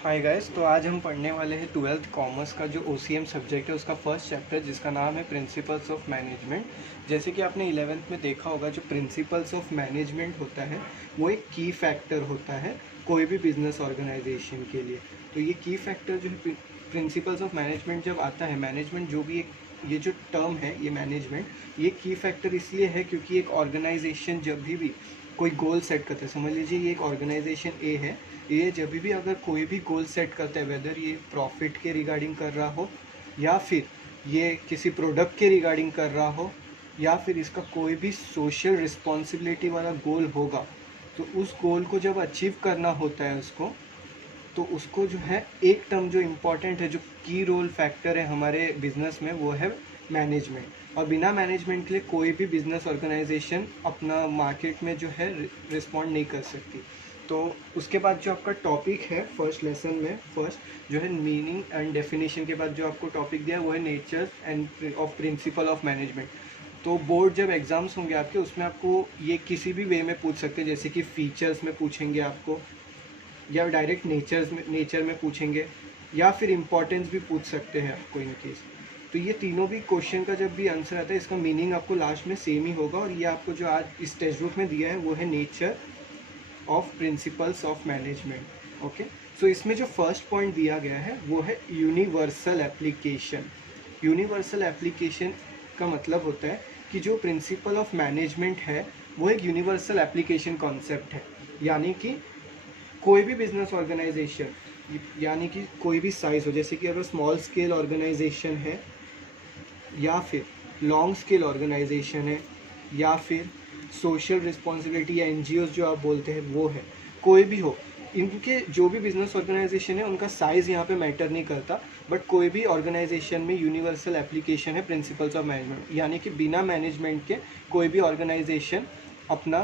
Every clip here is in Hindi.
हाय गाइस, तो आज हम पढ़ने वाले हैं ट्वेल्थ कॉमर्स का जो OCM सब्जेक्ट है उसका फर्स्ट चैप्टर, जिसका नाम है प्रिंसिपल्स ऑफ मैनेजमेंट। जैसे कि आपने 11th में देखा होगा, जो प्रिंसिपल्स ऑफ मैनेजमेंट होता है वो एक की फैक्टर होता है कोई भी बिजनेस ऑर्गेनाइजेशन के लिए। तो ये की फैक्टर जो है प्रिंसिपल्स ऑफ मैनेजमेंट जब आता है, मैनेजमेंट जो भी एक ये जो टर्म है ये मैनेजमेंट, ये की फैक्टर इसलिए है क्योंकि एक ऑर्गेनाइजेशन जब भी कोई गोल सेट करता है, समझ लीजिए ये एक ऑर्गेनाइजेशन ए है, ये जब भी अगर कोई भी गोल सेट करता है, वेदर ये प्रॉफिट के रिगार्डिंग कर रहा हो या फिर ये किसी प्रोडक्ट के रिगार्डिंग कर रहा हो या फिर इसका कोई भी सोशल रिस्पॉन्सिबिलिटी वाला गोल होगा, तो उस गोल को जब अचीव करना होता है उसको, तो उसको जो है एक टर्म जो इम्पॉर्टेंट है, जो की रोल फैक्टर है हमारे बिजनेस में, वो है मैनेजमेंट। और बिना मैनेजमेंट के लिए कोई भी बिजनेस ऑर्गेनाइजेशन अपना मार्केट में जो है रिस्पॉन्ड नहीं कर सकती। तो उसके बाद जो आपका टॉपिक है फर्स्ट लेसन में, फर्स्ट जो है मीनिंग एंड डेफिनेशन के बाद जो आपको टॉपिक दिया है वो है nature end of principle of management. तो बोर्ड जब एग्जाम्स होंगे आपके, उसमें आपको ये किसी भी वे में पूछ सकते हैं, जैसे कि फीचर्स में पूछेंगे आपको, या डायरेक्ट नेचर में पूछेंगे, या फिर इम्पोर्टेंस भी पूछ सकते हैं आपको इन केस। तो ये तीनों भी क्वेश्चन का जब भी आंसर आता है, इसका मीनिंग आपको लास्ट में सेम ही होगा। और ये आपको जो आज इस टेक्स्ट बुक में दिया है वो है nature of principles of management. Okay, so इसमें जो फर्स्ट पॉइंट दिया गया है वो है यूनिवर्सल एप्लीकेशन। यूनिवर्सल एप्लीकेशन का मतलब होता है कि जो प्रिंसिपल ऑफ मैनेजमेंट है वो एक यूनिवर्सल एप्लीकेशन कॉन्सेप्ट है, यानी कि कोई भी बिजनेस ऑर्गेनाइजेशन, यानी कि कोई भी साइज हो, जैसे कि अगर स्मॉल स्केल ऑर्गेनाइजेशन है या फिर लॉन्ग स्केल ऑर्गेनाइजेशन है या फिर सोशल रिस्पॉन्सिबिलिटी या NGOs जो आप बोलते हैं वो है, कोई भी हो, इनके जो भी बिजनेस ऑर्गेनाइजेशन है उनका साइज़ यहाँ पे मैटर नहीं करता। बट कोई भी ऑर्गेनाइजेशन में यूनिवर्सल एप्लीकेशन है प्रिंसिपल्स ऑफ मैनेजमेंट, यानी कि बिना मैनेजमेंट के कोई भी ऑर्गेनाइजेशन अपना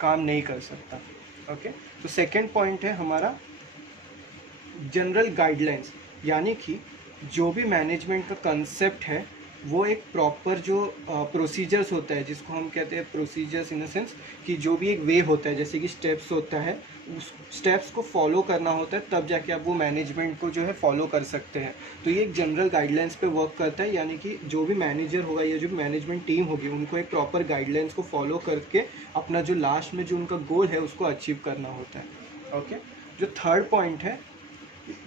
काम नहीं कर सकता। ओके, तो सेकेंड पॉइंट है हमारा जनरल गाइडलाइंस, यानी कि जो भी मैनेजमेंट का कंसेप्ट है वो एक प्रॉपर जो प्रोसीजर्स होता है, जिसको हम कहते हैं प्रोसीजर्स इन द सेंस कि जो भी एक वे होता है, जैसे कि स्टेप्स होता है, उस स्टेप्स को फॉलो करना होता है, तब जाके आप वो मैनेजमेंट को जो है फॉलो कर सकते हैं। तो ये एक जनरल गाइडलाइंस पे वर्क करता है, यानी कि जो भी मैनेजर होगा या जो भी मैनेजमेंट टीम होगी उनको एक प्रॉपर गाइडलाइंस को फॉलो करके अपना जो लास्ट में जो उनका गोल है उसको अचीव करना होता है। ओके, जो थर्ड पॉइंट है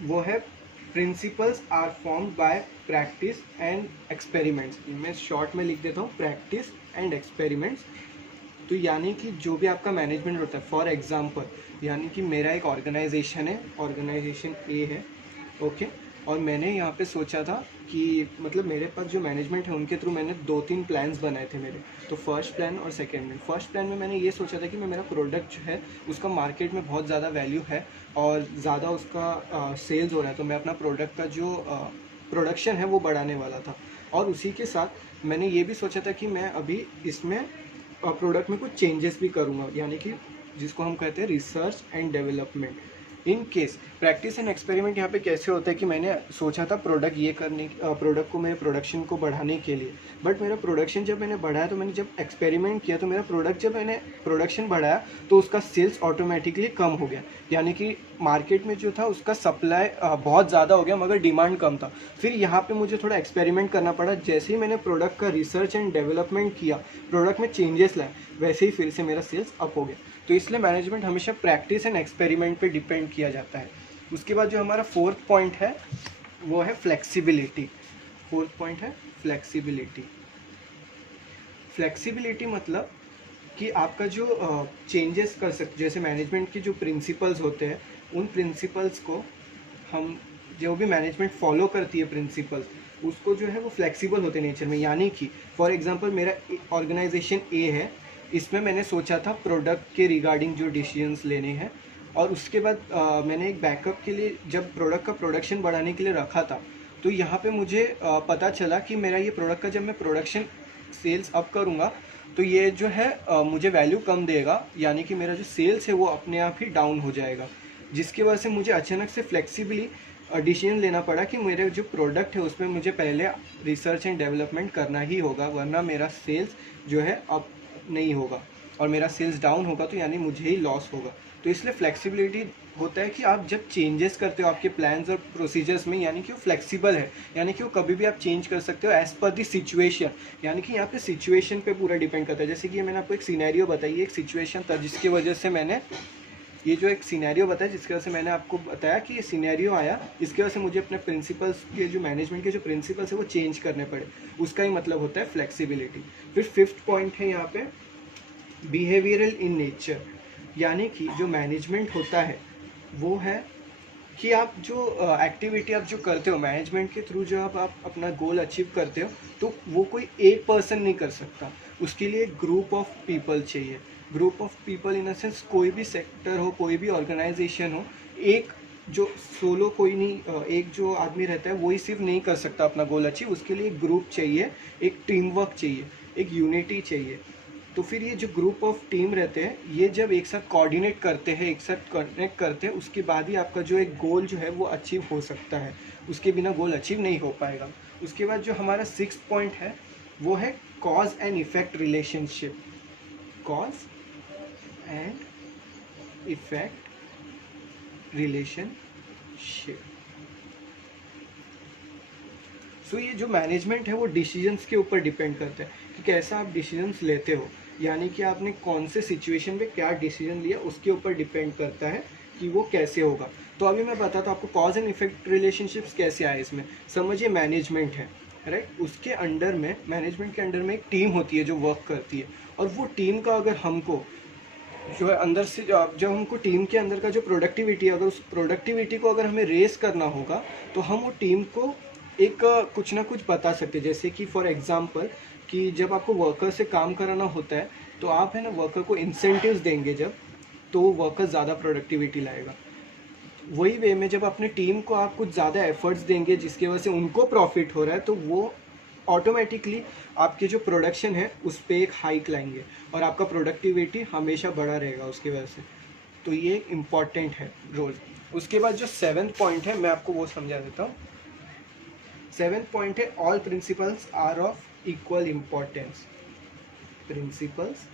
वो है principles are formed by practice and experiments. मैं शॉर्ट में लिख देता हूँ, प्रैक्टिस एंड एक्सपेरिमेंट्स। तो यानी कि जो भी आपका मैनेजमेंट होता है, फॉर एग्जांपल यानी कि मेरा एक ऑर्गेनाइजेशन है, ऑर्गेनाइजेशन ए है, ओके, और मैंने यहाँ पे सोचा था कि मतलब मेरे पास जो मैनेजमेंट है उनके थ्रू मैंने 2-3 प्लान्स बनाए थे मेरे। तो फर्स्ट प्लान और सेकेंड प्लान, फर्स्ट प्लान में मैंने ये सोचा था कि मैं मेरा प्रोडक्ट जो है उसका मार्केट में बहुत ज़्यादा वैल्यू है और ज़्यादा उसका सेल्स हो रहा है, तो मैं अपना प्रोडक्ट का जो प्रोडक्शन है वो बढ़ाने वाला था। और उसी के साथ मैंने ये भी सोचा था कि मैं अभी इसमें प्रोडक्ट में कुछ चेंजेस भी करूँगा, यानी कि जिसको हम कहते हैं research and development. In case practice and experiment यहाँ पे कैसे होता है कि मैंने सोचा था प्रोडक्ट ये करने, प्रोडक्ट को मेरे प्रोडक्शन को बढ़ाने के लिए, बट मेरा प्रोडक्शन जब मैंने बढ़ाया, तो मैंने जब एक्सपेरिमेंट किया तो मेरा प्रोडक्ट, जब मैंने प्रोडक्शन बढ़ाया तो उसका सेल्स ऑटोमेटिकली कम हो गया, यानी कि मार्केट में जो था उसका सप्लाई बहुत ज़्यादा हो गया मगर डिमांड कम था। फिर यहाँ पे मुझे थोड़ा एक्सपेरिमेंट करना पड़ा, जैसे ही मैंने प्रोडक्ट का रिसर्च एंड डेवलपमेंट किया, प्रोडक्ट में चेंजेस लाए, वैसे ही फिर से मेरा सेल्स अप हो गया। तो इसलिए मैनेजमेंट हमेशा प्रैक्टिस एंड एक्सपेरिमेंट पे डिपेंड किया जाता है। उसके बाद जो हमारा फोर्थ पॉइंट है वो है फ्लेक्सिबिलिटी। फोर्थ पॉइंट है फ्लेक्सिबिलिटी। फ्लेक्सिबिलिटी मतलब कि आपका जो चेंजेस कर सकते, जैसे मैनेजमेंट के जो प्रिंसिपल्स होते हैं उन प्रिंसिपल्स को हम, जो भी मैनेजमेंट फॉलो करती है प्रिंसिपल्स, उसको जो है वो फ्लेक्सिबल होते नेचर में। यानी कि फॉर एग्जांपल मेरा ऑर्गेनाइजेशन ए है, इसमें मैंने सोचा था प्रोडक्ट के रिगार्डिंग जो डिसीजंस लेने हैं, और उसके बाद मैंने एक बैकअप के लिए जब प्रोडक्ट का प्रोडक्शन बढ़ाने के लिए रखा था, तो यहाँ पे मुझे पता चला कि मेरा ये प्रोडक्ट का जब मैं प्रोडक्शन सेल्स अप करूँगा तो ये जो है मुझे वैल्यू कम देगा, यानी कि मेरा जो सेल्स है वो अपने आप ही डाउन हो जाएगा, जिसकी वजह से मुझे अचानक से फ्लेक्सिबली डिसीजन लेना पड़ा कि मेरे जो प्रोडक्ट है उसमें मुझे पहले रिसर्च एंड डेवलपमेंट करना ही होगा, वरना मेरा सेल्स जो है अब नहीं होगा और मेरा सेल्स डाउन होगा तो यानी मुझे ही लॉस होगा। तो इसलिए फ्लेक्सिबिलिटी होता है कि आप जब चेंजेस करते हो आपके प्लान्स और प्रोसीजर्स में, यानी कि वो फ्लेक्सिबल है, यानी कि वो कभी भी आप चेंज कर सकते हो एज पर द सिचुएशन, यानी कि यहाँ पे सिचुएशन पे पूरा डिपेंड करता है। जैसे कि मैंने आपको एक सिनेरियो बताई, एक सिचुएशन था जिसकी वजह से मैंने ये जो एक सिनेरियो बताया, जिसकी वजह से मैंने आपको बताया कि ये सिनेरियो आया, इसकी वजह से मुझे अपने प्रिंसिपल्स के जो मैनेजमेंट के जो प्रिंसिपल्स है वो चेंज करने पड़े, उसका ही मतलब होता है फ्लेक्सिबिलिटी। फिर फिफ्थ पॉइंट है यहाँ पे बिहेवियरल इन नेचर, यानी कि जो मैनेजमेंट होता है वो है कि आप जो एक्टिविटी आप जो करते हो मैनेजमेंट के थ्रू, जो आप अपना गोल अचीव करते हो, तो वो कोई एक पर्सन नहीं कर सकता, उसके लिए ग्रुप ऑफ पीपल चाहिए। Group of people in a sense कोई भी सेक्टर हो, कोई भी ऑर्गेनाइजेशन हो, एक जो सोलो कोई नहीं, एक जो आदमी रहता है वही सिर्फ नहीं कर सकता अपना गोल अचीव, उसके लिए एक ग्रुप चाहिए, एक टीम वर्क चाहिए, एक यूनिटी चाहिए। तो फिर ये जो ग्रुप ऑफ टीम रहते हैं, ये जब एक साथ कोऑर्डिनेट करते हैं, एक साथ कनेक्ट करते हैं, उसके बाद ही आपका जो एक गोल जो है वो अचीव हो सकता है, उसके बिना गोल अचीव नहीं हो पाएगा। उसके बाद जो हमारा 6th पॉइंट है वो है cause and effect relationship. Cause and effect relationship. So ये जो मैनेजमेंट है वो डिसीजंस के ऊपर डिपेंड करता है कि कैसा आप डिसीजंस लेते हो, यानी कि आपने कौन से सिचुएशन में क्या डिसीजन लिया, उसके ऊपर डिपेंड करता है कि वो कैसे होगा। तो अभी मैं बताता हूँ आपको कॉज एंड इफेक्ट रिलेशनशिप्स कैसे आए इसमें। समझिए मैनेजमेंट है, राइट, उसके अंडर में, मैनेजमेंट के अंडर में एक टीम होती है जो वर्क करती है, और वो टीम का अगर हमको जो है अंदर से जब हमको टीम के अंदर का जो प्रोडक्टिविटी है, अगर उस प्रोडक्टिविटी को अगर हमें रेस करना होगा, तो हम वो टीम को एक कुछ ना कुछ बता सकते हैं। जैसे कि फॉर एग्जांपल कि जब आपको वर्कर से काम कराना होता है, तो आप है ना वर्कर को इंसेंटिव्स देंगे जब, तो वर्कर ज़्यादा प्रोडक्टिविटी लाएगा। वही वे में जब अपने टीम को आप कुछ ज़्यादा एफर्ट्स देंगे जिसकी वजह से उनको प्रॉफिट हो रहा है, तो वो ऑटोमेटिकली आपके जो प्रोडक्शन है उस पर एक हाइक लाएंगे और आपका प्रोडक्टिविटी हमेशा बढ़ा रहेगा उसकी वजह से। तो ये एक इम्पॉर्टेंट है रोल। उसके बाद जो 7th पॉइंट है मैं आपको वो समझा देता हूँ। 7th पॉइंट है all principles are of equal importance. Principles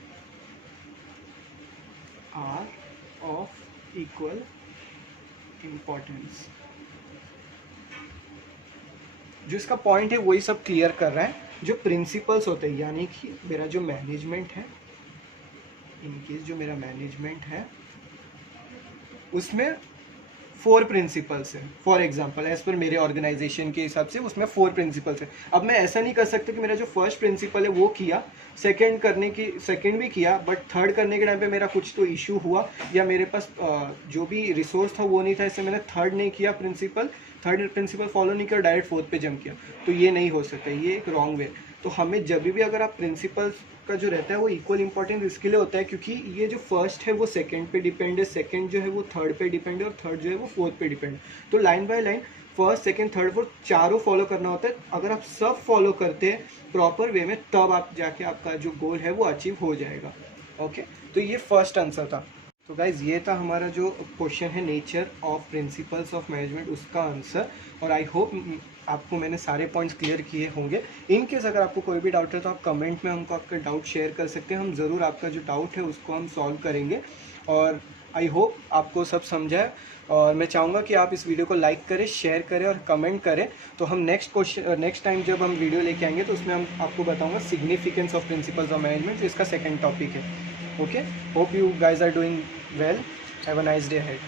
are of equal importance. जो इसका पॉइंट है वही सब क्लियर कर रहा है। जो प्रिंसिपल्स होते हैं, यानी कि मेरा जो मैनेजमेंट है, इनकेस जो मेरा मैनेजमेंट है उसमें 4 प्रिंसिपल्स हैं। फॉर एग्जांपल एज पर मेरे ऑर्गेनाइजेशन के हिसाब से उसमें 4 प्रिंसिपल्स हैं। अब मैं ऐसा नहीं कर सकता कि मेरा जो फर्स्ट प्रिंसिपल है वो किया, सेकंड भी किया, बट थर्ड करने के टाइम पे मेरा कुछ तो इशू हुआ, या मेरे पास जो भी रिसोर्स था वो नहीं था, इससे मैंने थर्ड नहीं किया थर्ड प्रिंसिपल फॉलो नहीं किया, डायरेक्ट 4th पे जंप किया, तो ये नहीं हो सकता, ये एक रॉन्ग वे। तो हमें जब भी अगर आप प्रिंसिपल्स का जो रहता है वो इक्वल इंपॉर्टेंस इसके लिए होता है क्योंकि ये जो फर्स्ट है वो सेकंड पे डिपेंड है, सेकंड जो है वो थर्ड पे डिपेंड है, और थर्ड जो है वो 4th पे डिपेंड है। तो line by line first second third fourth चारों फॉलो करना होता है। अगर आप सब फॉलो करते हैं प्रॉपर वे में, तब आप जाके आपका जो गोल है वो अचीव हो जाएगा। ओके, तो ये फर्स्ट आंसर था। तो गाइज ये था हमारा जो क्वेश्चन है nature of principles of management, उसका आंसर। और आई होप आपको मैंने सारे पॉइंट्स क्लियर किए होंगे। इन केस अगर आपको कोई भी डाउट है तो आप कमेंट में हमको आपका डाउट शेयर कर सकते हैं, हम ज़रूर आपका जो डाउट है उसको हम सॉल्व करेंगे। और आई होप आपको सब समझा है, और मैं चाहूँगा कि आप इस वीडियो को लाइक करें, शेयर करें और कमेंट करें। तो हम नेक्स्ट टाइम जब हम वीडियो लेके आएंगे तो उसमें हम आपको बताऊँगा significance of principles of management, इसका सेकेंड टॉपिक है। Okay, hope you guys are doing well. Have a nice day ahead.